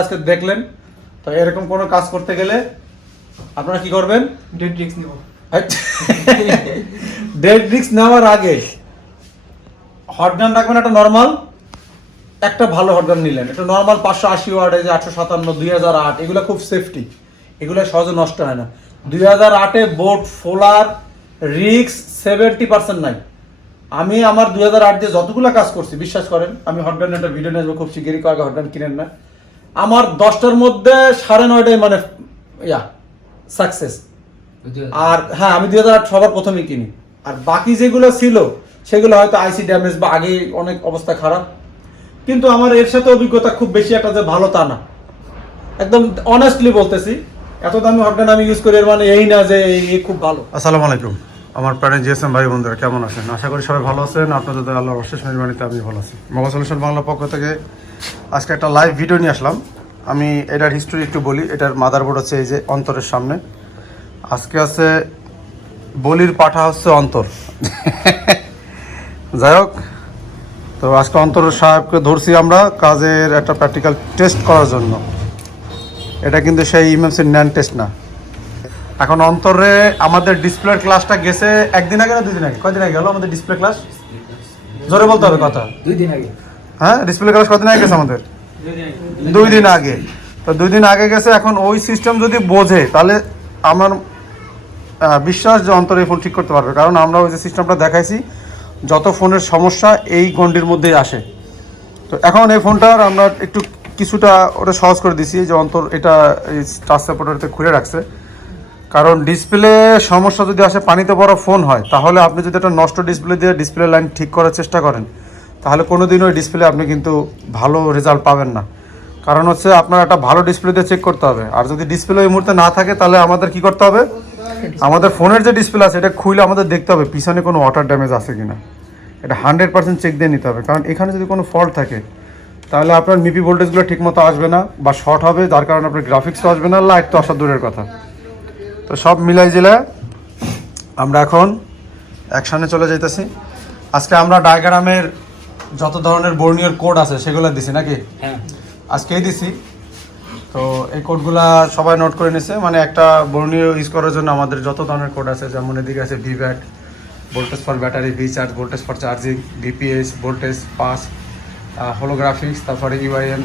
আজকে দেখলেন তো এরকম কোনো কাজ করতে গেলে আপনারা কি করবেন? ডেড রিস্ক নিব। ডেড রিস্ক নেওয়ার আগে হটগান রাখবেন একটা নর্মাল, একটা ভালো হটগান নিলেন, একটা নর্মাল 580 ওয়াট, এই যে 857, 2008, এগুলো খুব সেফটি, এগুলো সহজে নষ্ট হয় না। 2008-এ বোর্ড ফোলার রিস্ক 70% নাই। আমি আমার 2008 দিয়ে যতগুলো কাজ করছি বিশ্বাস করেন, আমি হটগানের একটা ভিডিও নিয়ে আসবো খুব শিগগিরই, আগে হটগান কিনেন না। আমার 10টার মধ্যে 9.5টাই মানে সাকসেস। আর হ্যাঁ, আমি 2008 সবার প্রথমেই কিনি, আর বাকি যেগুলো ছিল সেগুলো হয়তো আইসি ড্যামেজ বা আগে অনেক অবস্থা খারাপ। কিন্তু আমার এর সাথে অভিজ্ঞতা খুব বেশি একটা যে ভালো তা না, একদম অনেস্টলি বলতেছি। এত দামি হটগান আমি ইউজ করি, এর মানে এই না যে এই খুব ভালো। আসসালামু আলাইকুম আমার প্রাণের জিএসএম ভাই বন্ধুরা, কেমন আছেন? আশা করি সবাই ভালো আছেন। আপনাদের আল্লাহর অশেষ মেহরবানিতে আমি ভালো আছি। মোবাইল সলিউশন বাংলার পক্ষ থেকে আজকে একটা লাইভ ভিডিও নিয়ে আসলাম। আমি এটার হিস্টোরি একটু বলি। এটার মাদারবোর্ড হচ্ছে এই যে অন্তরের সামনে, আজকে আছে বলির পাঠা হচ্ছে অন্তর। যাই হোক, তো আজকে অন্তর সাহেবকে ধরছি আমরা কাজের একটা প্র্যাকটিক্যাল টেস্ট করার জন্য। এটা কিন্তু সেই ইএমএমসির ন্যান টেস্ট না। এখন অন্তরে আমাদের ডিসপ্লের ক্লাসটা গেছে একদিন আগে না 2 দিন আগে? কয়দিন আগে গেল আমাদের ডিসপ্লে ক্লাস? জোরে বলতে হবে কথা। 2 দিন আগে। হ্যাঁ, ডিসপ্লে ক্লাস কদিন আগে গেছে আমাদের? 2 দিন আগে। তো 2 দিন আগে গেছে। এখন ওই সিস্টেম যদি বোঝে তাহলে আমার বিশ্বাস যে অন্তর এই ফোন ঠিক করতে পারবে, কারণ আমরা ওই যে সিস্টেমটা দেখাইছি যত ফোনের সমস্যা এই গণ্ডির মধ্যেই আসে। তো এখন এই ফোনটার আমরা একটু কিছুটা ওটা সহজ করে দিছি, যে অন্তর এটা এই টাচ সাপোর্টারতে খুলে রাখছে। কারণ ডিসপ্লে সমস্যা যদি আসে, পানিতে পড়া ফোন হয়, তাহলে আপনি যদি একটা নষ্ট ডিসপ্লে দিয়ে ডিসপ্লে লাইন ঠিক করার চেষ্টা করেন, তাহলে কোনো দিন ওই ডিসপ্লে আপনি কিন্তু ভালো রেজাল্ট পাবেন না। কারণ হচ্ছে আপনার একটা ভালো ডিসপ্লে দিয়ে চেক করতে হবে। আর যদি ডিসপ্লে ওই মুহূর্তে না থাকে, তাহলে আমাদের কি করতে হবে, আমাদের ফোনের যে ডিসপ্লে আছে এটা খুলে আমাদের দেখতে হবে পিছনে কোনো ওয়াটার ড্যামেজ আছে কিনা। এটা 100% চেক দিয়ে নিতে হবে। কারণ এখানে যদি কোনো ফল্ট থাকে, তাহলে আপনার মিপি ভোল্টেজগুলো ঠিকমতো আসবে না, বা শর্ট হবে, যার কারণে আপনার গ্রাফিক্সও আসবে না, লাইট তো আসা দূরের কথা। তো সব মিলাই জিলে আমরা এখন অ্যাকশনে চলে যাইতেছি। আজকে আমরা ডায়াগ্রামের যত ধরনের বর্ণীয় কোড আছে সেগুলো দিছি নাকি? হ্যাঁ, আজকেই দিছি। তো এই কোডগুলা সবাই নোট করে নিছে। মানে একটা বর্ণীয় ইউজ করার জন্য আমাদের যত ধরনের কোড আছে, যেমন এদিকে আছে VBAT, voltage for battery, V charge, voltage for charging, VPS, voltage pass, holographics, তারপরে ইউআইএম,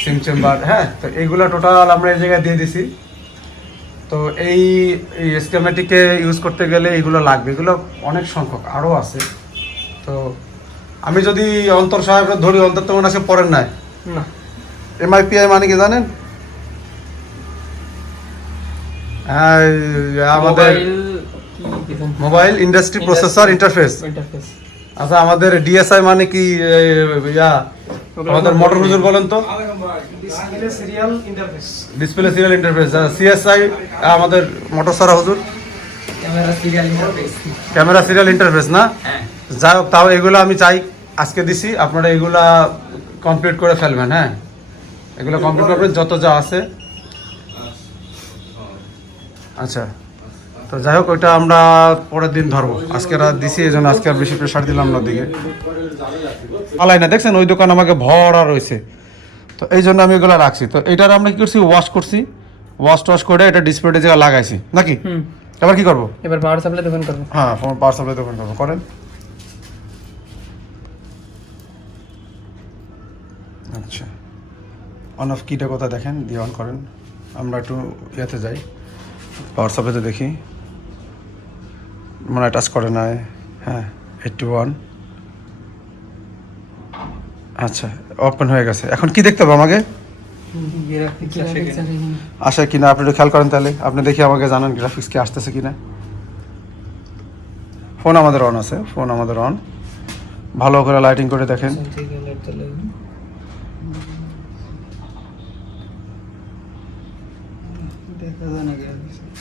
সিম চেম্বার। হ্যাঁ, তো এইগুলো টোটাল আমরা এই জায়গায় দিয়ে দিছি। তো এই স্কিমেটিকে ইউজ করতে গেলে এইগুলো লাগবে, এগুলো অনেক সংখ্যক আরও আছে। তো আমি যদি অন্তর সাহেবের ধরি, অন্তর তো মনে আছে পড়েন নাই? না। এমআইপিআই মানে কি জানেন? হ্যাঁ, আমাদের মোবাইল ইন্ডাস্ট্রি প্রসেসর ইন্টারফেস। আচ্ছা, আমাদের ডিএসআই মানে কি? আমাদের মোটর হুজুর বলেন তো। Display serial interface. সিএসআই আমাদের মোটর সারা হুজুর ক্যামেরা সিরিয়াল ইন্টারফেস না? যাই হোক, তাও এগুলো আমি চাই আজকে দিছি, আপনারা এগুলা কমপ্লিট করে ফেলবেন। হ্যাঁ, এগুলো কমপ্লিট করবেন যত যা আছে। আচ্ছা, তো যাই হোক, ওইটা আমরা পরের দিন ধরবো। আজকে রাত দিছি, এই জন্য আজকে আর বেশি প্রেশার দিলাম না দিকে। আলাই না, দেখছেন ওই দোকান আমাকে ভরা রয়েছে, তো এই জন্য আমি এগুলো রাখছি। তো এটার আমরা কি করছি, ওয়াশ করছি, ওয়াশ করে এটা ডিসপ্লেতে জায়গা লাগাইছি নাকি? এবার কি করবো? এবার পাওয়ার সাপ্লাই দোকান করব। হ্যাঁ, পাওয়ার সাপ্লাই দোকান করবো। করেন। আচ্ছা, অন অফ কিটা কথা দেখেন, দিয়ে অন করেন। আমরা একটু ইয়েতে যাই, পাওয়ার সাপ্লাইতে দেখি, মনে হয় টাচ করে না। হ্যাঁ, 81। আচ্ছা, ওপেন হয়ে গেছে। এখন কি দেখতে হবে আমাকে? আসে কিনা আপনি একটু খেয়াল করেন তাহলে। আপনি দেখি আমাকে জানান গ্রাফিক্স কি আসতেছে কিনা। ফোন আমাদের অন আছে, ফোন আমাদের অন। ভালো করে লাইটিং করে দেখেন।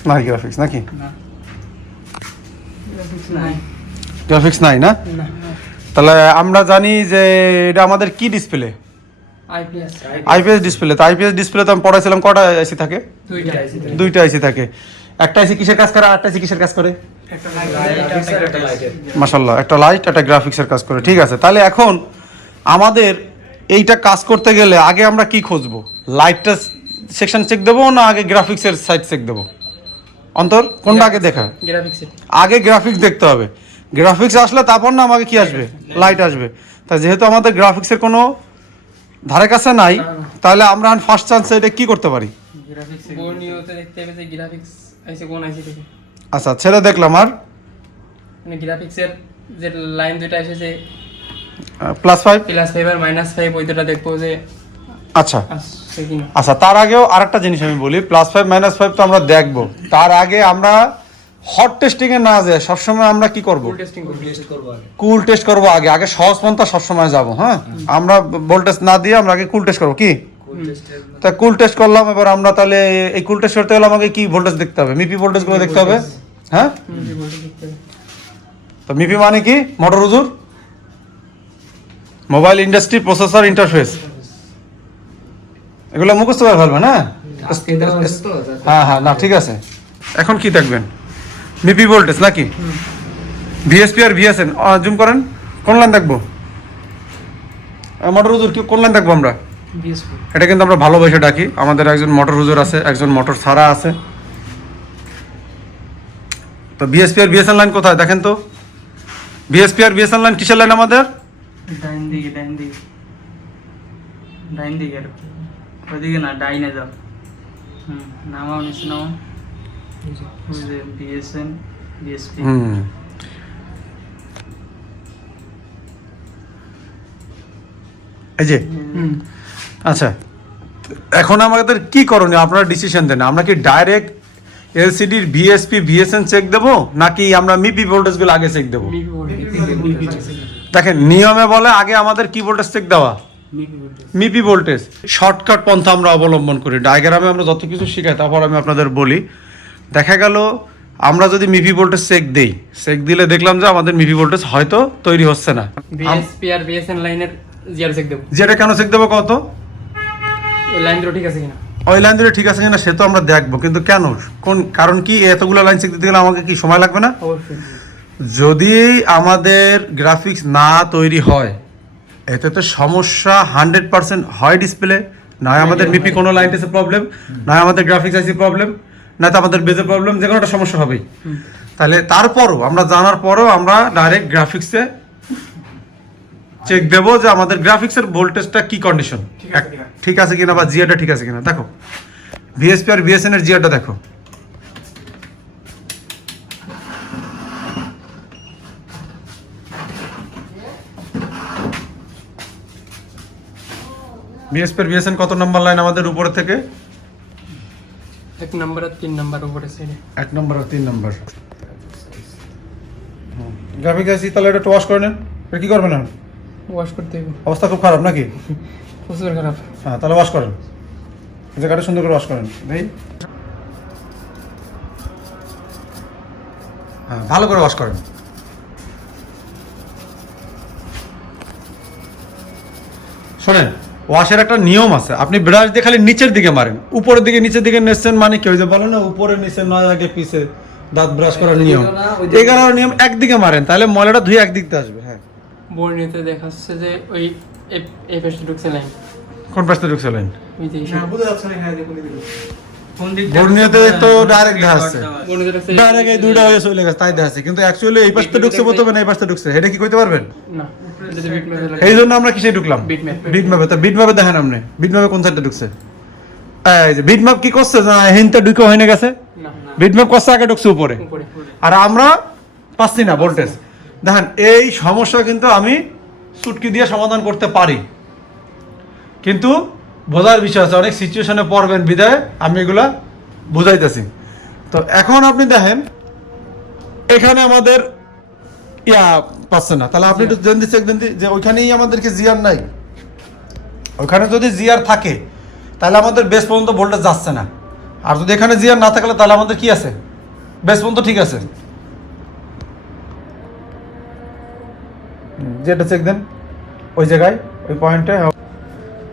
নাই গ্রাফিক্স নাকি? গ্রাফিক্স নাই না? তাহলে আমরা জানি যে এটা আমাদের কি ডিসপ্লে? IPS display. তো আইপিএস ডিসপ্লে তো আমি পড়াইছিলাম কটা আইসি থাকে? 2টা আইসি থাকে। একটা আইসি কিসের কাজ করে, আরেকটা আইসি কিসের কাজ করে? মাশাআল্লাহ, একটা লাইট, একটা গ্রাফিক্সের কাজ করে। ঠিক আছে, তাহলে এখন আমাদের এইটা কাজ করতে গেলে আগে আমরা কি খুঁজবো? লাইটটা সেকশন চেক দেবো না আগে গ্রাফিক্সের সাইড চেক দেবো? অন্তর কোনটা আগে দেখা? গ্রাফিক্স আগে গ্রাফিক্স দেখতে হবে। গ্রাফিক্স আসলে তারপর না আমাকে কি আসবে? লাইট আসবে। তা যেহেতু আমাদের গ্রাফিক্সের কোনো ধারে কাছে নাই, তাহলে আমরা ফার্স্ট চান্সে এটা কি করতে পারি? গ্রাফিক্স বর্ণিয়তে দেখতে হবে যে গ্রাফিক্স আইছে কোন আইছে দেখে, আচ্ছা ছেড়ে দেখলাম। আর মানে গ্রাফিক্সের যে লাইন দুটো এসেছে +5 +5 আর -5 ওই দুটো দেখবো যে আচ্ছা আসছে কিনা। আচ্ছা, তার আগেও আরেকটা জিনিস আমি বলি, +5 -5 তো আমরা দেখবো, তার আগে আমরা হট টেস্টিং এ না যায় সবসময় আমরা কি করব? ফুল টেস্টিং করব আগে। কুল টেস্ট করবো আগে। আগে সহজ পন্থা সবসময় যাবো। হ্যাঁ, আমরা ভোল্টেজ না দিয়ে আমরা আগে কুল টেস্ট করবো। কি তা কুল টেস্ট করলাম, এবার আমরা তাহলে এই কুল টেস্ট করতে গেলে আমাকে কি ভোল্টেজ দেখতে হবে? মিপি ভোল্টেজ গুলো দেখতে হবে। হ্যাঁ, তো মিপি মানে কি? মোটর হুজুর, মোবাইল ইন্ডাস্ট্রি প্রসেসর ইন্টারফেস, এগুলো মুখস্থ করে ফেলবেন। হ্যাঁ হ্যাঁ, না ঠিক আছে। এখন কি দেখবেন? মিপি ভোল্টেজ নাকি ভিএসপি আর ভিএসএন? জুম করেন, কোন লাইন দেখবো? মোটর হুজুর কোন লাইন দেখবো আমরা? বিএসপি। এটা কিন্তু আমরা ভালোবেসে ডাকি। আমাদের একজন মোটর হুজুর আছে, একজন মোটর ছাড়া আছে। তো বিএসপি আর বিএসএন লাইন কোথায় দেখেন তো? বিএসপি আর বিএসএন লাইন কিসের লাইন আমাদের? ডাইন দিকে আর কি। ওইদিকে না, ডাইনে যাও। নামাও, নিচে নামাও। ওই যে বিএসএন, বিএসপি। এই যে আচ্ছা, এখন আমাদের কি করণীয়? আপনারা ডিসিশন দেন। আমরা কি ডাইরেক্ট এলসিডির বিএসপি ভিএসএন চেক দেবো, নাকি আমরা মিপি ভোল্টেজগুলো আগে চেক দেবো? দেখেন নিয়মে বলে আগে আমাদের কি ভোল্টেজ চেক দেওয়া? মিপি ভোল্টেজ। শর্টকাট পন্থা আমরা অবলম্বন করি। ডায়াগ্রামে আমরা যত কিছু শিখাই, তারপর আমি আপনাদের বলি। দেখা গেল আমরা যদি মিপি ভোল্টেজ চেক দেই, চেক দিলে দেখলাম যে আমাদের মিপি ভোল্টেজ হয়তো তৈরি হচ্ছে না। বিএসপি আর বিএসএন লাইনের জিআর চেক দেব। যেটা কেন চেক দেবো কত? ওই লাইন দুটো ঠিক আছে কিনা। ওই লাইন ধরে ঠিক আছে কিনা সে তো আমরা দেখবো, কিন্তু কেন, কোন কারণ কি? এতগুলো লাইন চেক দিতে গেলে আমাকে কি সময় লাগবে না? অবশ্যই। যদি আমাদের গ্রাফিক্স না তৈরি হয়, এতে তো সমস্যা 100% হয় ডিসপ্লে, নয় আমাদের মিপি কোনো লাইন টেসে প্রবলেম, নয় আমাদের গ্রাফিক্স আইসি প্রবলেম, নয় তো আমাদের বেজে প্রবলেম, যে কোনো একটা সমস্যা হবেই। তাহলে তারপরও আমরা জানার পরও আমরা ডাইরেক্ট গ্রাফিক্সে চেক দেবো যে আমাদের গ্রাফিক্সের ভোল্টেজটা কি কন্ডিশন, ঠিক আছে কিনা, বা জিআরটা ঠিক আছে কিনা। দেখো ভিএসপি আর ভিএসএন এর জিআরটা দেখো। বিএসপি আর ভিএসএন কত নাম্বার লাইন আমাদের উপরে থেকে? 1 নাম্বার আর 3 নাম্বার উপরে সাইডে। 1 নম্বর আর 3 নম্বর। গ্রাফিক্স আইসি তাহলে এটা ওয়াশ করে নেন। এটা কি করবেন এখন? ওয়াশ করতে হবে। অবস্থা খুব খারাপ নাকি? প্রচুর খারাপ। হ্যাঁ, তাহলে ওয়াশ করেন, জায়গাটা সুন্দর করে ওয়াশ করেন ভাই। হ্যাঁ, ভালো করে ওয়াশ করেন। শোনেন, ওয়াশের একটা নিয়ম আছে। আপনি ব্রাশ দিয়ে খালি নিচের দিকে মারেন, উপরের দিকে নিচের দিকে নেছেন মানে কি? ওই যে বলো না, উপরে নিচে নয় আগে পিছে দাঁত ব্রাশ করার নিয়ম। এই কারণে নিয়ম একদিকে মারেন, তাহলে ময়লাটা ধুয়ে একদিক দিয়ে আসবে। হ্যাঁ, বর্ণিতে দেখাচ্ছে যে ওই এই পাশে ঢুকছে লাইন। কোন পাশে ঢুকছে লাইন? ওই যে কোন দিক বর্ণিতে তো ডাইরেক্ট দেখাচ্ছে, বর্ণিতে ঢুকছে ডাইরেক্ট এই দুইটা হয়ে চলে গেছে, তাই দেখাচ্ছে। কিন্তু অ্যাকচুয়ালি এই পাশে ঢুকছে প্রথমে না এই পাশে ঢুকছে, এটা কি কইতে পারবেন? না, এটা যে বিট ম্যাপে এই জন্য আমরা কিসে ঢুকলাম? Bitmap। বিট ম্যাপে। তো বিট ম্যাপে দেখেন আপনি, বিট ম্যাপে কোন সাইডে ঢুকছে? এই যে বিট ম্যাপ কি করছে, না হিনটা ঢুকে হয়ে গেছে। না বিট ম্যাপ করছে আগে ঢুকছে উপরে, উপরে। আর আমরা পাচ্ছি না ভোল্টেজ। দেখেন এই সমস্যা কিন্তু আমি চুটকি দিয়ে সমাধান করতে পারি, কিন্তু বোঝার বিষয় আছে, অনেক সিচুয়েশনে পড়বেন বিদায় আমি এগুলা বুঝাইতেছি। তো এখন আপনি দেখেন এখানে আমাদের পাচ্ছে না, তাহলে আপনি একটু দেন চেক দেন যে ওইখানেই আমাদেরকে জিআর নাই। ওইখানে যদি জিআর থাকে তাহলে আমাদের বেস পর্যন্ত ভোল্টেজ যাচ্ছে না, আর যদি এখানে জিআর না থাকলে তাহলে আমাদের কি আছে? বেস পর্যন্ত ঠিক আছে। যেটা চেক দেন ওই জায়গায়, ওই পয়েন্টে।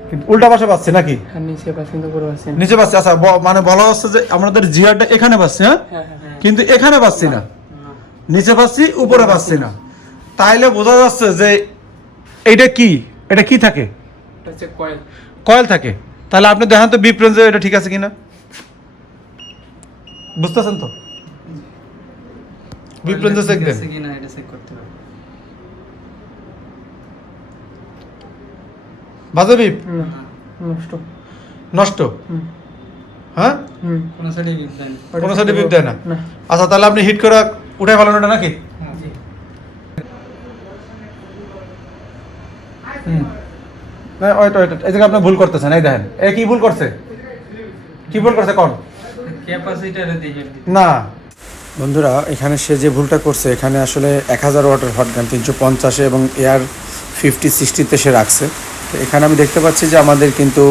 কিন্তু উল্টা পাশে পাচ্ছে নাকি? আর নিচে পাশ কিন্তু উপরে পাচ্ছে না। নিচে পাচ্ছে। আচ্ছা, মানে বলা হচ্ছে যে আমাদের জিআরটা এখানে পাচ্ছে, হ্যাঁ, হ্যাঁ হ্যাঁ। কিন্তু এখানে পাচ্ছি না, নিচে পাচ্ছি উপরে পাচ্ছি না। তাইলে বোঝা যাচ্ছে যে এইটা কি, এটা কি থাকে? হচ্ছে কয়েল। কয়েল থাকে, তাহলে আপনি দেখেন তো বিপ রেঞ্জে এটা ঠিক আছে কিনা, বুঝতেছেন তো? বিপ রেঞ্জে চেক দেন। কিনা এটা চেক করতে হবে। বাজে বিপ না, নষ্ট। নষ্ট, হুম। হ্যাঁ হুম। কোনো সাইডে বিপ দেন। কোনো সাইডে বিপ দেয় না। না। আচ্ছা তাহলে আপনি হিট করে উঠে ফেলেন ওটা নাকি? জি। না ওইটা ওইটা, এই জায়গায় আপনি ভুল করতেছেন, এই দেখেন এ কি ভুল করছে, কি ভুল করছে কোন? ক্যাপাসিটরে দেখে না বন্ধুরা, এখানে সে যে ভুলটা করছে, এখানে আসলে 1000 ওয়াটের হটগান 350 এবং এয়ার 50-60-তে সে রাখছে। তো এখানে আমি দেখতে পাচ্ছি যে আমাদের কিন্তু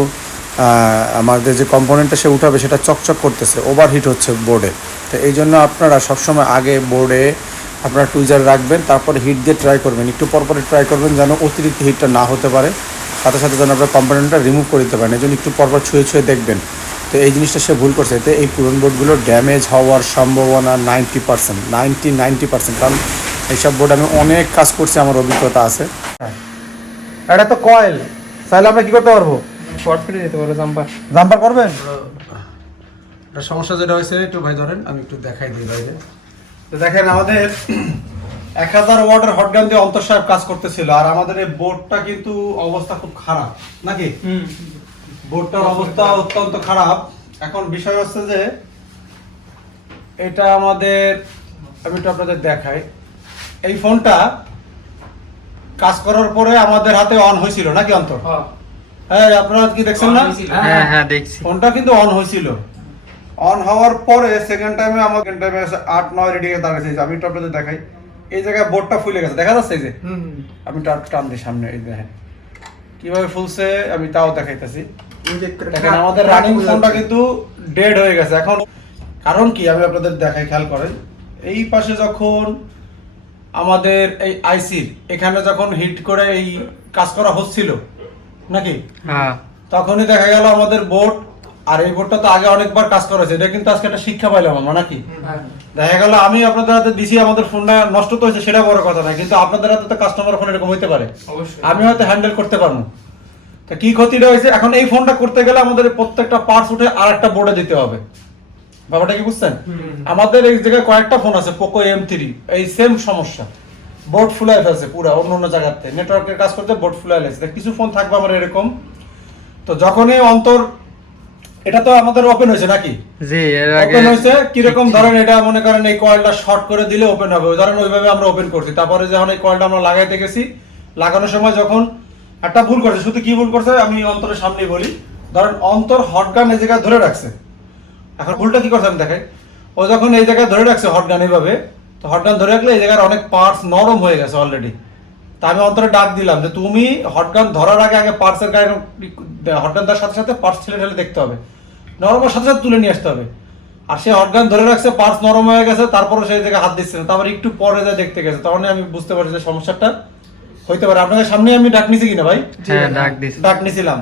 আমাদের যে কম্পোনেন্টটা সে উঠাবে সেটা চকচক করতেছে, ওভারহিট হচ্ছে বোর্ডে। তো এই জন্য আপনারা সবসময় আগে বোর্ডে আপনারা টুইজার রাখবেন, তারপরে হিট দিয়ে ট্রাই করবেন, একটু পরপরে ট্রাই করবেন যেন অতিরিক্ত হিটটা না হতে পারে, সাথে সাথে যেন আপনার কম্পোনেন্টটা রিমুভ করে দিতে পারেন, এই জন্য একটু পরপর ছুঁয়ে ছুঁয়ে দেখবেন। তো এই জিনিসটা সে ভুল করছে, এতে এই পুরনো বোর্ডগুলো ড্যামেজ হওয়ার সম্ভাবনা 90%, কারণ এইসব বোর্ড আমি অনেক কাজ করছি, আমার অভিজ্ঞতা আছে। এটা তো কয়েল, তাহলে আমরা কি করতে পারবো? শর্ট ফিরে যেতে পারো জাম্পার। জাম্পার করবেন? এটা সমস্যা যেটা হয়েছে, একটু ভাই ধরেন আমি একটু দেখাই দিই বাইরে। তো দেখেন আমাদের 1000 ওয়াটের হটগান দিয়ে অন্তর সাহেব কাজ করতেছিল, আর আমাদের এই বোর্ডটা কিন্তু অবস্থা খুব খারাপ নাকি? হুম। বোর্ডটার অবস্থা অত্যন্ত খারাপ। এখন বিষয় হচ্ছে যে এটা আমাদের, আমি একটু আপনাদের দেখাই, এই ফোনটা কাজ করার পরে আমাদের হাতে অন হয়েছিল নাকি অন্তর? হ্যাঁ আপনারা কি দেখছেন না? হ্যাঁ হ্যাঁ দেখছি। ফোনটা কিন্তু অন হয়েছিল, অন হওয়ার পরে সেকেন্ড টাইমে আমার সেকেন্ড টাইমে 8-9 রেডিং এ দাঁড়িয়েছে। আমি একটু আপনাদের দেখাই, এই জায়গায় বোর্ডটা ফুলে গেছে, দেখা যাচ্ছে এই যে, হুম। আমি টান দিই সামনে, এই দেখেন কিভাবে ফুলছে, আমি তাও দেখাইতেছি। দেখেন আমাদের রানিং ফোনটা কিন্তু ডেড হয়ে গেছে। এখন কারণ কি আমি আপনাদের দেখাই, খেয়াল করেন, এই পাশে যখন আমাদের এই আইসির এখানে যখন হিট করে এই কাজ করা হচ্ছিল নাকি, হ্যাঁ। তখনই দেখা গেল আমাদের বোর্ড, আর এই বোর্ডটা তো আগে অনেকবার কাজ করা হয়েছে, এটা কিন্তু আজকে একটা শিক্ষা পাইলাম আমরা নাকি। দেখা গেল আমি আপনাদের হাতে দিছি, আমাদের ফোনটা নষ্ট তো হয়েছে সেটা বড় কথা না, কিন্তু আপনাদের হাতে তো কাস্টমার ফোন এরকম হইতে পারে, অবশ্যই। আমি হয়তো হ্যান্ডেল করতে পারবো। তা কি ক্ষতিটা হয়েছে, এখন এই ফোনটা করতে গেলে আমাদের প্রত্যেকটা পার্টস উঠে আর একটা বোর্ডে দিতে হবে। ব্যাপারটা কি বুঝছেন? আমাদের এই জায়গায় কয়েকটা ফোন আছে, পোকো M3, এই সেম সমস্যা, বোর্ড ফুলায় ফেলছে পুরো, অন্য অন্য জায়গাতে নেটওয়ার্কের কাজ করতে বোর্ড ফুলায় ফেলছে। কিছু ফোন থাকবে আমার এরকম। তো যখনই অন্তর, এটা তো আমাদের ওপেন হয়েছে নাকি? জি, এর আগে ওপেন হয়েছে কিরকম, ধরেন এটা মনে করেন এই কয়েলটা শর্ট করে দিলে ওপেন হবে, ধরেন ওইভাবে আমরা ওপেন করছি। তারপরে যখন এই কয়েলটা আমরা লাগাইতে গেছি, লাগানোর সময় যখন একটা ভুল করছে, শুধু কি ভুল করছে আমি অন্তরের সামনেই বলি, ধরেন অন্তর হটগান এই জায়গায় ধরে রাখছে, এখন ভুলটা কি করছে আমি দেখাই। ও যখন এই জায়গায় ধরে রাখছে হটগান এইভাবে, তো হটগান ধরে রাখলে এই জায়গার অনেক পার্টস নরম হয়ে গেছে অলরেডি। তা আমি অন্তরে ডাক দিলাম যে তুমি হটগান ধরার আগে আগে পার্টসের গায়ে হটগান দেওয়ার সাথে সাথে পার্টস ঠেলে ঠেলে দেখতে হবে, নরমের সাথে সাথে তুলে নিয়ে আসতে হবে। আর সে হটগান ধরে রাখছে, পার্টস নরম হয়ে গেছে, তারপরে সেই জায়গায় হাত দিচ্ছে না, তারপর একটু পরে যা দেখতে গেছে, তখন আমি বুঝতে পারছি যে সমস্যাটা হইতে পারে। আপনাদের সামনে আমি ডাক নিছি কিনা ভাই? হ্যাঁ ডাক দিছি। ডাক নিছিলাম।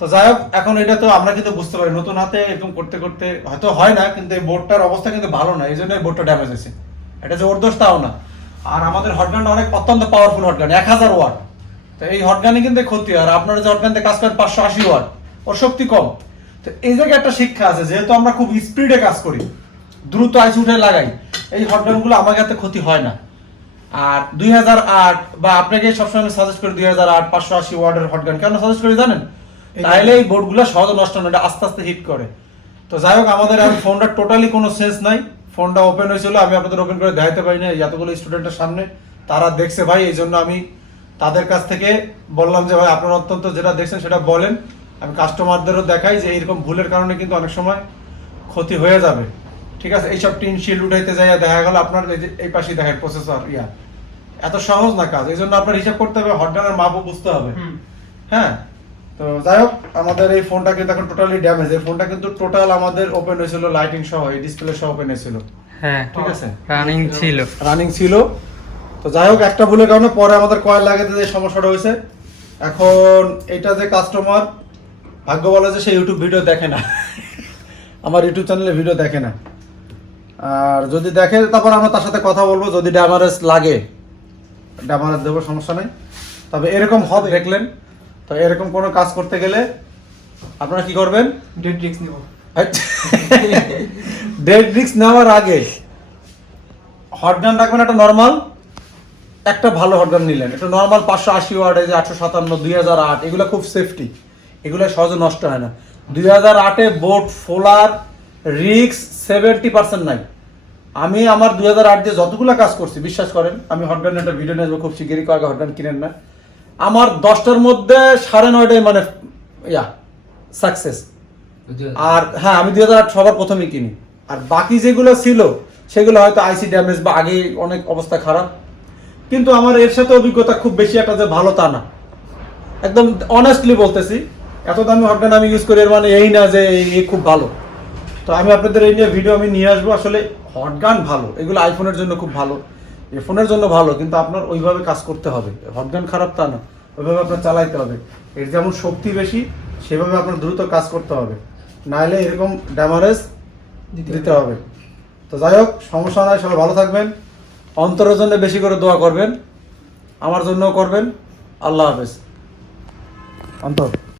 তো যাই হোক, এখন এটা তো আমরা কিন্তু বুঝতে পারি নতুন হাতে এরকম করতে করতে হয়তো হয় না, কিন্তু এই বোর্ডটার অবস্থা কিন্তু ভালো না, এই জন্য এই বোর্ডটা ড্যামেজ হয়েছে। এটা যে ওর দোষ তাও না। আর আমাদের হটগানটা অনেক অত্যন্ত পাওয়ারফুল হটগান, 1000 ওয়াট। তো এই হটগানে কিন্তু ক্ষতি হয়। আর আপনারা যে হটগানতে কাজ করেন 580 ওয়াট, ওর শক্তি কম। তো এই জায়গায় একটা শিক্ষা আছে, যেহেতু আমরা খুব স্পিডে কাজ করি, দ্রুত আইসি উঠে লাগাই, এই হটগানগুলো আমার কাছে ক্ষতি হয় না। আর 2008 বা আপনাকে সবসময় আমি সাজেস্ট করি 2008 580 ওয়াটের হটগান কেন সাজেস্ট করি জানেন? তাইলে এই বোর্ডগুলো সহজে নষ্ট হয় না, এটা আস্তে আস্তে হিট করে। তো যাই হোক, আমাদের এখন ফোনটা টোটালি কোনো সেন্স নাই, ফোনটা ওপেন হয়েছিল, আমি আপনাদের ওপেন করে দেখাতে পারি না এতগুলো স্টুডেন্টের সামনে, তারা দেখছে ভাই, এই জন্য আমি তাদের কাছ থেকে বললাম যে ভাই আপনারা অত্যন্ত যেটা দেখছেন সেটা বলেন, আমি কাস্টমারদেরও দেখাই যে এইরকম ভুলের কারণে কিন্তু অনেক সময় ক্ষতি হয়ে যাবে। ঠিক আছে, এইসব টিন শিল্ড উঠাইতে যাই দেখা গেল আপনার এই পাশেই দেখেন প্রসেসর এত সহজ না কাজ, এই জন্য আপনার হিসাব করতে হবে, হটগানের মাপও বুঝতে হবে। হ্যাঁ, তো যাই হোক, আমাদের এই ফোনটা কিন্তু এখন টোটালি ড্যামেজ। এই ফোনটা কিন্তু টোটাল আমাদের ওপেন হয়েছিল, লাইটিং সহ এই ডিসপ্লে সহ ওপেন হয়েছিল। হ্যাঁ ঠিক আছে, রানিং ছিল। রানিং ছিল। তো যাই হোক, একটা ভুলের কারণে পরে আমাদের কয়েল লাগাতে যে সমস্যাটা হয়েছে। এখন এটা যে কাস্টমার ভাগ্য বলে যে সে ইউটিউব ভিডিও দেখে না, আমার ইউটিউব চ্যানেলে ভিডিও দেখে না, আর যদি দেখে তারপর আমরা তার সাথে কথা বলবো, যদি ড্যামারেজ লাগে ড্যামারেজ দেবো, সমস্যা নেই। তবে এরকম হবে দেখলেন, তো এরকম কোনো কাজ করতে গেলে আপনারা কি করবেন? ডেড রিস্ক নিব। ডেড রিস্ক নেওয়ার আগে হটগান রাখবেন একটা নর্মাল, একটা ভালো হটগান নিলেন, একটা নর্মাল 580 ওয়াট, এই যে 857, 2008, এগুলো খুব সেফটি, এগুলো সহজে নষ্ট হয় না। 2008-এ বোর্ড ফোলার রিস্ক 70% নাই। আমি আমার 2008 দিয়ে যতগুলো কাজ করছি বিশ্বাস করেন, আমি হটগানের একটা ভিডিও নিয়ে আসবো খুব শিগগিরই, আগে হটগান কিনেন না। আমার 10টার মধ্যে 9.5টাই মানে সাকসেস। আর হ্যাঁ, আমি 2008 সবার প্রথমেই কিনি। আর বাকি যেগুলো ছিল সেগুলো হয়তো আইসি ড্যামেজ বা আগে অনেক অবস্থা খারাপ, কিন্তু আমার এর সাথে অভিজ্ঞতা খুব বেশি একটা যে ভালো তা না, একদম অনেস্টলি বলতেছি। এত দামি হটগান আমি ইউজ করি, এর মানে এই না যে এই খুব ভালো। তো আমি আপনাদের এই নিয়ে ভিডিও আমি নিয়ে আসবো। আসলে হটগান ভালো, এগুলো আইফোনের জন্য খুব ভালো, ফোনের জন্য ভালো, কিন্তু আপনার ওইভাবে কাজ করতে হবে। হটগান খারাপ তা না, ওইভাবে আপনার চালাইতে হবে। এর যেমন শক্তি বেশি সেভাবে আপনার দ্রুত কাজ করতে হবে, নাহলে এরকম ড্যামারেজ দিতে হবে। তো যাই হোক, সমস্যা নাই, সবাই ভালো থাকবেন। অন্তরের জন্য বেশি করে দোয়া করবেন, আমার জন্যও করবেন। আল্লাহ হাফেজ। অন্তর।